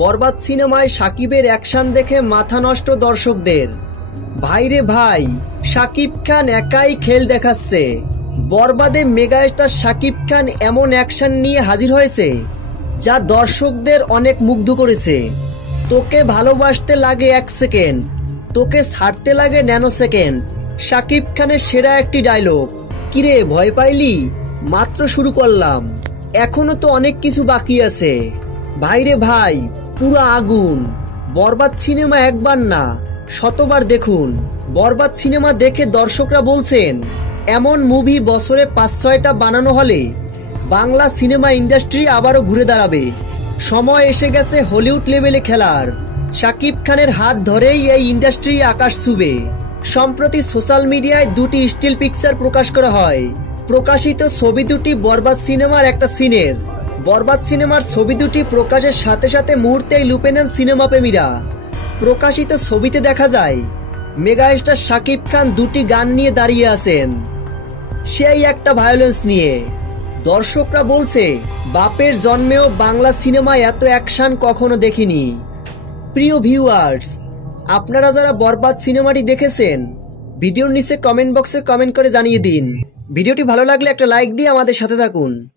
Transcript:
বরবাদ সিনেমায় শাকিবের অ্যাকশন দেখে মাথা নষ্ট দর্শকদের। ভাইরে ভাই, শাকিব খান একাই খেল দেখাচ্ছে। বরবাদে মেগাস্টার শাকিব খান এমন অ্যাকশন নিয়ে হাজির হয়েছে যা দর্শকদের অনেক মুগ্ধ করেছে। তোকে ভালোবাসতে লাগে 1 সেকেন্ড, তোকে ছাড়তে লাগে ন্যানো সেকেন্ড। শাকিব খানের সেরা একটি ডায়লগ, কিরে ভয় পাইলি? মাত্র শুরু করলাম, এখনো তো অনেক কিছু বাকি আছে। ভাইরে ভাই, পুরো আগুন। বরবাদ সিনেমা একবার না, শতবার দেখুন। বরবাদ সিনেমা দেখে দর্শকরা বলছেন এমন মুভি বছরে 5-6টা বানানো হলে বাংলা সিনেমা ইন্ডাস্ট্রি আবারও ঘুরে দাঁড়াবে। সময় এসে গেছে হলিউড লেভেলে খেলার। শাকিব খানের হাত ধরেই এই ইন্ডাস্ট্রি আকাশ ছুবে। সম্প্রতি সোশ্যাল মিডিয়ায় 2টি স্টিল পিকচার প্রকাশ করা হয়। প্রকাশিত ছবি দুটি বরবাদ সিনেমার একটা সিনের। বরবাদ সিনেমার ছবি দুটি প্রকাশের সাথে সাথে মুহূর্তেই লুপে নেন সিনেমা প্রেমীরা। প্রকাশিত ছবিতে দেখা যায় মেগাস্টার শাকিব খান 2টি গান নিয়ে দাঁড়িয়ে আছেন, সেই একটা ভায়োলেন্স নিয়ে। দর্শকরা বলছে বাপের জন্মেও বাংলা সিনেমায় এত অ্যাকশন কখনো দেখিনি। প্রিয় ভিউয়ার্স, আপনারা যারা বরবাদ সিনেমাটি দেখেছেন ভিডিওর নিচে কমেন্ট বক্সে কমেন্ট করে জানিয়ে দিন। ভিডিওটি ভালো লাগলে একটা লাইক দিয়ে আমাদের সাথে থাকুন।